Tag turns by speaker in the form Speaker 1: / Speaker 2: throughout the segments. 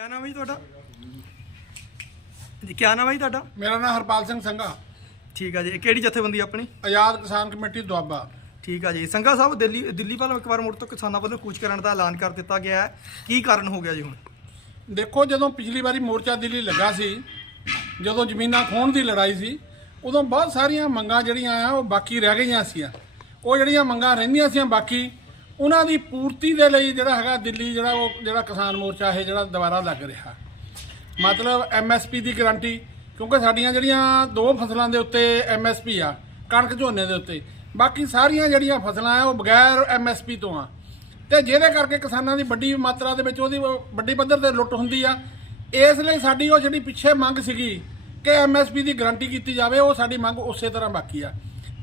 Speaker 1: ਕੀ ਨਾਮ ਹੈ ਜੀ ਤੁਹਾਡਾ? ਜੀ ਕੀ ਨਾਮ ਹੈ ਜੀ ਤੁਹਾਡਾ?
Speaker 2: ਮੇਰਾ ਨਾਮ ਹਰਪਾਲ ਸਿੰਘ ਸੰਘਾ।
Speaker 1: ਠੀਕ ਆ ਜੀ। ਇਹ ਕਿਹੜੀ ਜਥੇਬੰਦੀ ਆਪਣੀ?
Speaker 2: ਆਜ਼ਾਦ ਕਿਸਾਨ ਕਮੇਟੀ ਦੁਆਬਾ।
Speaker 1: ਠੀਕ ਆ ਜੀ। ਸੰਘਾ ਸਾਹਿਬ ਦਿੱਲੀ ਦਿੱਲੀ ਵੱਲੋਂ ਇੱਕ ਵਾਰ ਮੁੜ ਤੋਂ ਕਿਸਾਨਾਂ ਵੱਲੋਂ ਕੂਚ ਕਰਨ ਦਾ ਐਲਾਨ ਕਰ ਦਿੱਤਾ ਗਿਆ ਹੈ। ਕੀ ਕਾਰਨ ਹੋ ਗਿਆ ਜੀ ਹੁਣ?
Speaker 2: ਦੇਖੋ ਜਦੋਂ ਪਿਛਲੀ ਵਾਰੀ ਮੋਰਚਾ ਦਿੱਲੀ ਲੱਗਾ ਸੀ ਜਦੋਂ ਜ਼ਮੀਨਾਂ ਖੋਣ ਦੀ ਲੜਾਈ ਸੀ ਉਦੋਂ ਬਹੁਤ ਸਾਰੀਆਂ ਮੰਗਾਂ ਜਿਹੜੀਆਂ ਆ ਉਹ ਬਾਕੀ ਰਹਿ ਗਈਆਂ ਸੀ ਉਹ ਜਿਹੜੀਆਂ ਮੰਗਾਂ ਰਹਿੰਦੀਆਂ ਸੀ ਬਾਕੀ ਉਹਨਾਂ ਦੀ ਪੂਰਤੀ ਦੇ ਲਈ ਜਿਹੜਾ ਹੈਗਾ ਦਿੱਲੀ ਜਿਹੜਾ ਉਹ ਜਿਹੜਾ ਕਿਸਾਨ ਮੋਰਚਾ ਇਹ ਜਿਹੜਾ ਦੁਬਾਰਾ ਲੱਗ ਰਿਹਾ। ਮਤਲਬ ਐਮਐਸਪੀ ਦੀ ਗਾਰੰਟੀ, ਕਿਉਂਕਿ ਸਾਡੀਆਂ ਜਿਹੜੀਆਂ ਦੋ ਫਸਲਾਂ ਦੇ ਉੱਤੇ ਐਮਐਸਪੀ ਆ, ਕਣਕ ਝੋਨੇ ਦੇ ਉੱਤੇ, ਬਾਕੀ ਸਾਰੀਆਂ ਜਿਹੜੀਆਂ ਫਸਲਾਂ ਆ ਉਹ ਬਗੈਰ ਐਮਐਸਪੀ ਤੋਂ ਆ। ਤੇ ਜਿਹਦੇ ਕਰਕੇ ਕਿਸਾਨਾਂ ਦੀ ਵੱਡੀ ਮਾਤਰਾ ਦੇ ਵਿੱਚ ਉਹਦੀ ਵੱਡੀ ਪੱਧਰ ਤੇ ਲੁੱਟ ਹੁੰਦੀ ਆ, ਇਸ ਲਈ ਸਾਡੀ ਉਹ ਜਿਹੜੀ ਪਿੱਛੇ ਮੰਗ ਸੀਗੀ ਕਿ ਐਮਐਸਪੀ ਦੀ ਗਾਰੰਟੀ ਕੀਤੀ ਜਾਵੇ, ਉਹ ਸਾਡੀ ਮੰਗ ਉਸੇ ਤਰ੍ਹਾਂ ਬਾਕੀ ਆ।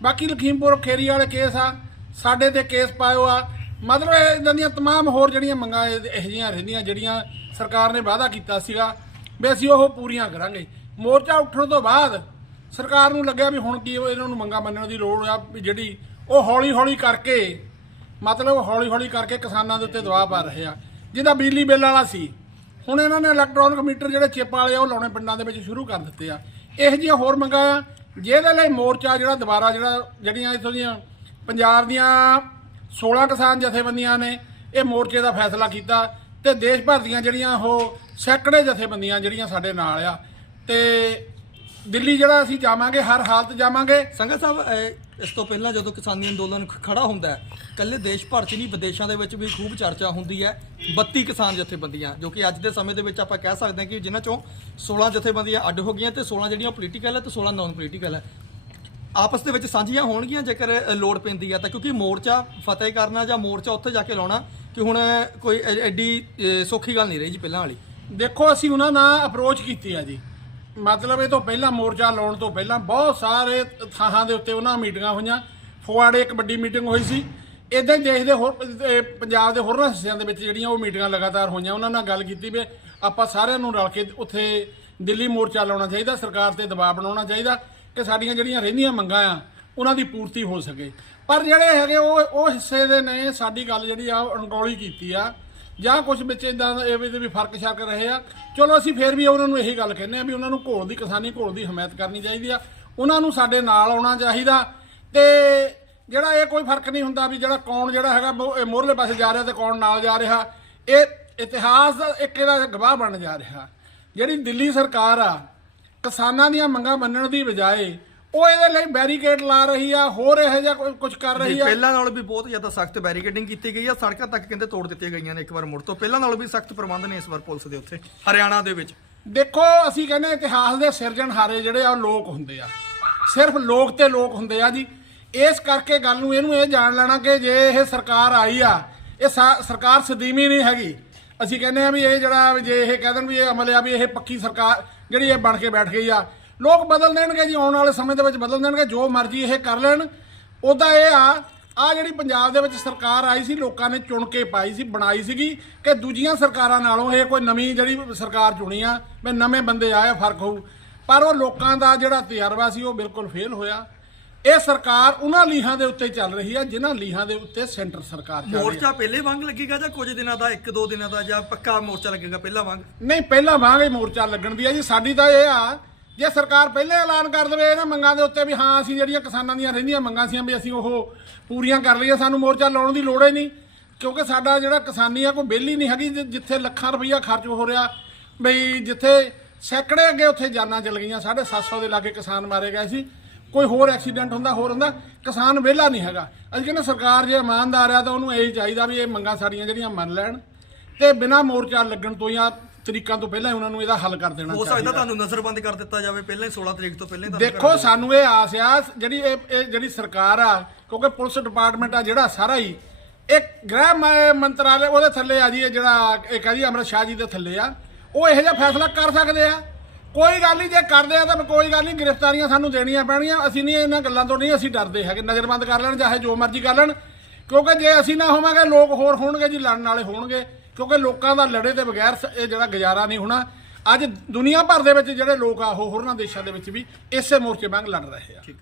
Speaker 2: ਬਾਕੀ ਲਖੀਮਪੁਰ ਖੇਰੀ ਵਾਲੇ ਕੇਸ ਆ, ਸਾਡੇ ਤੇ ਕੇਸ ਪਾਇਓ ਆ ਮਤਲਬ ਇਦਾਂ ਦੀਆਂ तमाम ਹੋਰ ਜਿਹੜੀਆਂ ਮੰਗਾਂ ਇਹ ਇਹੋ ਜਿਹੀਆਂ ਰਹਿੰਦੀਆਂ ਜਿਹੜੀਆਂ ਸਰਕਾਰ ਨੇ ਵਾਅਦਾ ਕੀਤਾ ਸੀਗਾ ਵੀ ਅਸੀਂ ਉਹ ਪੂਰੀਆਂ ਕਰਾਂਗੇ ਮੋਰਚਾ ਉੱਠਣ ਤੋਂ ਬਾਅਦ ਸਰਕਾਰ ਨੂੰ ਲੱਗਿਆ ਵੀ ਹੁਣ ਕੀ ਇਹਨਾਂ ਨੂੰ ਮੰਗਾਂ ਮੰਨਣ ਦੀ ਲੋੜ ਆ ਵੀ ਜਿਹੜੀ ਉਹ ਹੌਲੀ ਹੌਲੀ ਕਰਕੇ ਮਤਲਬ ਹੌਲੀ ਹੌਲੀ ਕਰਕੇ ਕਿਸਾਨਾਂ ਦੇ ਉੱਤੇ ਦਬਾਅ ਪਾ ਰਹੇ ਆ ਜਿਹਦਾ ਬਿਜਲੀ ਬਿੱਲ ਵਾਲਾ ਸੀ ਹੁਣ ਇਹਨਾਂ ਨੇ ਇਲੈਕਟ੍ਰੋਨਿਕ ਮੀਟਰ ਜਿਹੜੇ ਚਿੱਪ ਵਾਲੇ ਆ ਉਹ ਲਾਉਣੇ ਪਿੰਡਾਂ ਦੇ ਵਿੱਚ ਸ਼ੁਰੂ ਕਰ ਦਿੱਤੇ ਆ ਇਹੋ ਜਿਹੀਆਂ ਹੋਰ ਮੰਗਾਂ ਆ ਜਿਹਦੇ ਲਈ ਮੋਰਚਾ ਜਿਹੜਾ ਦੁਬਾਰਾ ਜਿਹੜਾ ਜਿਹੜੀਆਂ ਇੱਥੋਂ ਦੀਆਂ ਪੰਜਾਬ ਦੀਆਂ 16 ਕਿਸਾਨ ਜਥੇਬੰਦੀਆਂ ਨੇ ਇਹ ਮੋਰਚੇ ਦਾ ਫੈਸਲਾ ਕੀਤਾ ਤੇ ਦੇਸ਼ ਭਰ ਦੀਆਂ ਜਿਹੜੀਆਂ ਉਹ ਸੈਂਕੜੇ ਜਥੇਬੰਦੀਆਂ ਜਿਹੜੀਆਂ ਸਾਡੇ ਨਾਲ ਆ। ਤੇ ਦਿੱਲੀ ਜਿਹੜਾ ਅਸੀਂ ਜਾਵਾਂਗੇ, ਹਰ ਹਾਲਤ ਜਾਵਾਂਗੇ।
Speaker 1: ਸੰਘਾ ਸਾਹਿਬ ਇਸ ਤੋਂ ਪਹਿਲਾਂ ਜਦੋਂ ਕਿਸਾਨੀ ਅੰਦੋਲਨ ਖ- ਖੜਾ ਹੁੰਦਾ ਹੈ ਕੱਲੇ ਦੇਸ਼ ਭਰ 'ਚ ਨਹੀਂ, ਵਿਦੇਸ਼ਾਂ ਦੇ ਵਿੱਚ ਵੀ ਖੂਬ ਚਰਚਾ ਹੁੰਦੀ ਹੈ 32 ਕਿਸਾਨ ਜਥੇਬੰਦੀਆਂ, ਜੋ ਕਿ ਅੱਜ ਦੇ ਸਮੇਂ ਦੇ ਵਿੱਚ ਆਪਾਂ ਕਹਿ ਸਕਦੇ ਹਾਂ ਕਿ ਜਿਨ੍ਹਾਂ ਚੋਂ 16 ਜਥੇਬੰਦੀਆਂ ਅੱਡ ਹੋ ਗਈਆਂ ਤੇ 16 ਜਿਹੜੀਆਂ ਪੋਲੀਟੀਕਲ ਹੈ ਤੇ 16 ਨਾਨ ਪੋਲੀਟੀਕਲ ਹੈ। ਆਪਸ ਦੇ ਵਿੱਚ ਸਾਂਝੀਆਂ ਹੋਣਗੀਆਂ ਜੇਕਰ ਲੋੜ ਪੈਂਦੀ ਹੈ ਤਾਂ, ਕਿਉਂਕਿ ਮੋਰਚਾ ਫਤਿਹ ਕਰਨਾ ਜਾਂ ਮੋਰਚਾ ਉੱਥੇ ਜਾ ਕੇ ਲਾਉਣਾ, ਕਿ ਹੁਣ ਕੋਈ ਐਡੀ ਸੌਖੀ ਗੱਲ ਨਹੀਂ ਰਹੀ ਜੀ ਪਹਿਲਾਂ ਵਾਲੀ।
Speaker 2: ਦੇਖੋ, ਅਸੀਂ ਉਹਨਾਂ ਨਾਲ ਅਪਰੋਚ ਕੀਤੀ ਆ ਜੀ। ਮਤਲਬ ਇਹ ਤੋਂ ਪਹਿਲਾਂ ਮੋਰਚਾ ਲਾਉਣ ਤੋਂ ਪਹਿਲਾਂ ਬਹੁਤ ਸਾਰੇ ਥਾਂ ਦੇ ਉੱਤੇ ਉਹਨਾਂ ਮੀਟਿੰਗਾਂ ਹੋਈਆਂ। ਫਗਵਾੜੇ ਇੱਕ ਵੱਡੀ ਮੀਟਿੰਗ ਹੋਈ ਸੀ। ਇਦਾਂ ਹੀ ਦੇਸ਼ ਦੇ ਹੋਰ ਪੰਜਾਬ ਦੇ ਹੋਰਨਾਂ ਹਿੱਸਿਆਂ ਦੇ ਵਿੱਚ ਜਿਹੜੀਆਂ ਉਹ ਮੀਟਿੰਗਾਂ ਲਗਾਤਾਰ ਹੋਈਆਂ, ਉਹਨਾਂ ਨਾਲ ਗੱਲ ਕੀਤੀ ਵੀ ਆਪਾਂ ਸਾਰਿਆਂ ਨੂੰ ਰਲ ਕੇ ਉੱਥੇ ਦਿੱਲੀ ਮੋਰਚਾ ਲਾਉਣਾ ਚਾਹੀਦਾ, ਸਰਕਾਰ ਤੇ ਦਬਾਅ ਬਣਾਉਣਾ ਚਾਹੀਦਾ। ਕਿ ਸਾਡੀਆਂ ਜਿਹੜੀਆਂ ਰਹਿੰਦੀਆਂ ਮੰਗਾਂ ਆ, ਉਹਨਾਂ ਦੀ ਪੂਰਤੀ ਹੋ ਸਕੇ। ਪਰ ਜਿਹੜੇ ਹੈਗੇ ਉਹ ਉਹ ਹਿੱਸੇ ਦੇ ਨੇ, ਸਾਡੀ ਗੱਲ ਜਿਹੜੀ ਆ, ਉਹ ਅਣਗੌਲੀ ਕੀਤੀ ਆ। ਜਾਂ ਕੁਝ ਵਿੱਚ ਇਦਾਂ ਇਹਦੇ ਵੀ ਵੀ ਫ਼ਰਕ ਛੱਕ ਰਹੇ ਆ। ਚਲੋ ਅਸੀਂ ਫੇਰ ਵੀ ਉਹਨਾਂ ਨੂੰ ਇਹੀ ਗੱਲ ਕਹਿੰਦੇ ਆ ਵੀ ਉਹਨਾਂ ਨੂੰ ਘੋਲ ਦੀ, ਕਿਸਾਨੀ ਘੋਲ ਦੀ ਹਮਾਇਤ ਕਰਨੀ ਚਾਹੀਦੀ ਆ। ਉਹਨਾਂ ਨੂੰ ਸਾਡੇ ਨਾਲ ਆਉਣਾ ਚਾਹੀਦਾ। ਤੇ ਜਿਹੜਾ ਇਹ ਕੋਈ ਫ਼ਰਕ ਨਹੀਂ ਹੁੰਦਾ ਵੀ ਜਿਹੜਾ ਕੌਣ ਜਿਹੜਾ ਹੈਗਾ ਮੋਹਰਲੇ ਪਾਸੇ ਜਾ ਰਿਹਾ ਤੇ ਕੌਣ ਨਾਲ ਜਾ ਰਿਹਾ। ਇਹ ਇਤਿਹਾਸ ਦਾ ਇੱਕ ਇਹਦਾ ਗਵਾਹ ਬਣ ਜਾ ਰਿਹਾ। ਜਿਹੜੀ ਦਿੱਲੀ ਸਰਕਾਰ ਆ ਕਿਸਾਨਾਂ ਦੀਆਂ ਮੰਗਾਂ ਮੰਨਣ ਦੀ ਬਜਾਏ ਉਹ ਇਹਦੇ ਲਈ ਬੈਰੀਕੇਡ ਲਾ ਰਹੀ ਆ ਹੋਰ ਇਹੋ ਜਿਹਾ ਕੁਝ ਕਰ ਰਹੀ ਆ।
Speaker 1: ਪਹਿਲਾਂ ਨਾਲੋਂ ਵੀ ਬਹੁਤ ਜ਼ਿਆਦਾ ਸਖਤ ਬੈਰੀਕੇਡਿੰਗ ਕੀਤੀ ਗਈ ਆ ਸੜਕਾਂ ਤੱਕ ਕਹਿੰਦੇ ਤੋੜ ਦਿੱਤੀਆਂ ਗਈਆਂ ਨੇ ਇੱਕ ਵਾਰ ਮੁੜ ਤੋਂ। ਪਹਿਲਾਂ ਨਾਲੋਂ ਵੀ ਸਖਤ ਪ੍ਰਬੰਧ ਨੇ ਇਸ ਵਾਰ ਪੁਲਿਸ ਦੇ ਉੱਥੇ ਹਰਿਆਣਾ ਦੇ ਵਿੱਚ।
Speaker 2: ਦੇਖੋ ਅਸੀਂ ਕਹਿੰਦੇ ਇਤਿਹਾਸ ਦੇ ਸਿਰਜਣਹਾਰੇ ਜਿਹੜੇ ਆ ਉਹ ਲੋਕ ਹੁੰਦੇ ਆ। ਸਿਰਫ ਲੋਕ ਤੇ ਲੋਕ ਹੁੰਦੇ ਆ ਜੀ। ਇਸ ਕਰਕੇ ਗੱਲ ਨੂੰ ਇਹਨੂੰ ਇਹ ਜਾਣ ਲੈਣਾ ਕਿ ਜੇ ਇਹ ਸਰਕਾਰ ਆਈ ਆ ਇਹ ਸਰਕਾਰ ਸਦੀਮੀ ਨਹੀਂ ਹੈਗੀ। ਅਸੀਂ ਕਹਿੰਦੇ ਆ ਵੀ ਇਹ ਜਿਹੜਾ ਵੀ ਜੇ ਇਹ ਕਹਿ ਦੇਣ ਵੀ ਇਹ ਅਮਲ ਆ ਵੀ ਇਹ ਪੱਕੀ ਸਰਕਾਰ ਜਿਹੜੀ ਇਹ ਬਣ ਕੇ ਬੈਠ ਗਈ ਆ। ਲੋਕ ਬਦਲ ਦੇਣਗੇ ਜੀ, ਆਉਣ ਵਾਲੇ ਸਮੇਂ ਦੇ ਵਿੱਚ ਬਦਲ ਦੇਣਗੇ, ਜੋ ਮਰਜ਼ੀ ਇਹ ਕਰ ਲੈਣ। ਉਹਦਾ ਇਹ ਆ ਆ ਜਿਹੜੀ ਪੰਜਾਬ ਦੇ ਵਿੱਚ ਸਰਕਾਰ ਆਈ ਸੀ, ਲੋਕਾਂ ਨੇ ਚੁਣ ਕੇ ਪਾਈ ਸੀ, ਬਣਾਈ ਸੀਗੀ ਕਿ ਦੂਜੀਆਂ ਸਰਕਾਰਾਂ ਨਾਲੋਂ ਇਹ ਕੋਈ ਨਵੀਂ ਜਿਹੜੀ ਸਰਕਾਰ ਚੁਣੀ ਆ, ਵੀ ਨਵੇਂ ਬੰਦੇ ਆਏ, ਫ਼ਰਕ ਹੋਊ। ਪਰ ਉਹ ਲੋਕਾਂ ਦਾ ਜਿਹੜਾ ਤਜਰਬਾ ਸੀ, ਉਹ ਬਿਲਕੁਲ ਫੇਲ ਹੋਇਆ। ਇਹ ਸਰਕਾਰ ਉਹਨਾਂ ਲੀਹਾਂ ਦੇ ਉੱਤੇ ਚੱਲ ਰਹੀ ਆ ਜਿਨ੍ਹਾਂ ਲੀਹਾਂ ਦੇ ਉੱਤੇ ਸੈਂਟਰ ਸਰਕਾਰ ਚੱਲ ਰਹੀ ਆ
Speaker 1: ਮੋਰਚਾ ਪਹਿਲੇ ਵਾਂਗ ਲੱਗੇਗਾ ਜਾਂ ਕੁਝ ਦਿਨਾਂ ਦਾ ਇੱਕ ਦੋ ਦਿਨਾਂ ਦਾ ਜਾਂ ਪੱਕਾ ਮੋਰਚਾ ਲੱਗੇਗਾ ਪਹਿਲਾਂ ਵਾਂਗ?
Speaker 2: ਨਹੀਂ ਪਹਿਲਾਂ ਵਾਂਗ ਹੀ ਮੋਰਚਾ ਲੱਗਣ ਦੀ ਆ ਜੀ। ਸਾਡੀ ਤਾਂ ਇਹ ਆ ਜੇ ਸਰਕਾਰ ਪਹਿਲੇ ਐਲਾਨ ਕਰ ਦੇਵੇ ਇਹਨਾਂ ਮੰਗਾਂ ਦੇ ਉੱਤੇ ਵੀ ਹਾਂ ਅਸੀਂ ਜਿਹੜੀਆਂ ਕਿਸਾਨਾਂ ਦੀਆਂ ਰਹਿੰਦੀਆਂ ਮੰਗਾਂ ਸੀਆਂ ਵੀ ਅਸੀਂ ਉਹ ਪੂਰੀਆਂ ਕਰ ਲਈਏ ਸਾਨੂੰ ਮੋਰਚਾ ਲਾਉਣ ਦੀ ਲੋੜ ਹੀ ਨਹੀਂ। ਕਿਉਂਕਿ ਸਾਡਾ ਜਿਹੜਾ ਕਿਸਾਨੀ ਆ ਕੋਈ ਬਿੱਲ ਹੀ ਨਹੀਂ ਹੈਗੀ ਜਿੱਥੇ ਲੱਖਾਂ ਰੁਪਈਆ ਖਰਚ ਹੋ ਰਿਹਾ ਬਈ ਜਿੱਥੇ ਸੈਂਕੜੇ ਅੱਗੇ ਉੱਥੇ ਜਾਨਾਂ ਚਲ ਗਈਆਂ। 750 ਦੇ ਲਾਗੇ ਕਿਸਾਨ ਮਾਰੇ ਗਏ ਸੀ। ਕੋਈ ਹੋਰ ਐਕਸੀਡੈਂਟ ਹੁੰਦਾ ਹੋਰ ਹੁੰਦਾ ਕਿਸਾਨ ਵਿਹਲਾ ਨਹੀਂ ਹੈਗਾ। ਅਸੀਂ ਕਹਿੰਦੇ ਸਰਕਾਰ ਜੇ ਇਮਾਨਦਾਰ ਆ ਤਾਂ ਉਹਨੂੰ ਇਹ ਚਾਹੀਦਾ ਵੀ ਇਹ ਮੰਗਾਂ ਸਾਡੀਆਂ ਜਿਹੜੀਆਂ ਮੰਨ ਲੈਣ ਤੇ ਬਿਨਾਂ ਮੋਰਚਾ ਲੱਗਣ ਤੋਂ ਜਾਂ ਤਰੀਕਾਂ ਤੋਂ ਪਹਿਲਾਂ ਹੀ ਉਹਨਾਂ ਨੂੰ ਇਹਦਾ ਹੱਲ ਕਰ ਦੇਣਾ
Speaker 1: ਹੋ ਸਕਦਾ ਤੁਹਾਨੂੰ ਨਜ਼ਰਬੰਦ ਕਰ ਦਿੱਤਾ ਜਾਵੇ ਪਹਿਲਾਂ ਹੀ 16 ਤਰੀਕ ਤੋਂ ਪਹਿਲਾਂ
Speaker 2: ਦੇਖੋ ਸਾਨੂੰ ਇਹ ਆਸ ਆ ਜਿਹੜੀ ਇਹ ਇਹ ਜਿਹੜੀ ਸਰਕਾਰ ਆ ਕਿਉਂਕਿ ਪੁਲਿਸ ਡਿਪਾਰਟਮੈਂਟ ਆ ਜਿਹੜਾ ਸਾਰਾ ਹੀ ਇੱਕ ਗ੍ਰਹਿ ਮ- ਮੰਤਰਾਲੇ ਉਹਦੇ ਥੱਲੇ ਆ ਜੀ ਇਹ ਜਿਹੜਾ ਇੱਕ ਆ ਜੀ ਅਮਰਤ ਸ਼ਾਹ ਜੀ ਦੇ ਥੱਲੇ ਆ ਉਹ ਇਹੋ ਜਿਹਾ ਫੈਸਲਾ ਕਰ ਸਕਦੇ ਆ। ਕੋਈ ਗੱਲ ਨਹੀਂ, ਜੇ ਕਰਦੇ ਆ ਤਾਂ ਕੋਈ ਗੱਲ ਨਹੀਂ, ਗ੍ਰਿਫਤਾਰੀਆਂ ਸਾਨੂੰ ਦੇਣੀਆਂ ਪੈਣੀਆਂ। ਅਸੀਂ ਨਹੀਂ ਇਹਨਾਂ ਗੱਲਾਂ ਤੋਂ ਨਹੀਂ, ਅਸੀਂ ਡਰਦੇ ਹੈਗੇ। ਨਜ਼ਰਬੰਦ ਕਰ ਲੈਣ, ਚਾਹੇ ਜੋ ਮਰਜ਼ੀ ਕਰ ਲੈਣ। ਕਿਉਂਕਿ ਜੇ ਅਸੀਂ ਨਾ ਹੋਵਾਂਗੇ, ਲੋਕ ਹੋਰ ਹੋਣਗੇ ਜੀ, ਲੜਨ ਵਾਲੇ ਹੋਣਗੇ। ਕਿਉਂਕਿ ਲੋਕਾਂ ਦਾ ਲੜੇ ਦੇ ਬਗੈਰ ਸ- ਇਹ ਜਿਹੜਾ ਗੁਜ਼ਾਰਾ ਨਹੀਂ ਹੋਣਾ। ਅੱਜ ਦੁਨੀਆ ਭਰ ਦੇ ਵਿੱਚ ਜਿਹੜੇ ਲੋਕ ਆ, ਉਹ ਹੋਰਨਾਂ ਦੇਸ਼ਾਂ ਦੇ ਵਿੱਚ ਵੀ ਇਸੇ ਮੋਰਚੇ ਵਾਂਗ ਲੜ ਰਹੇ ਆ।
Speaker 1: ਠੀਕ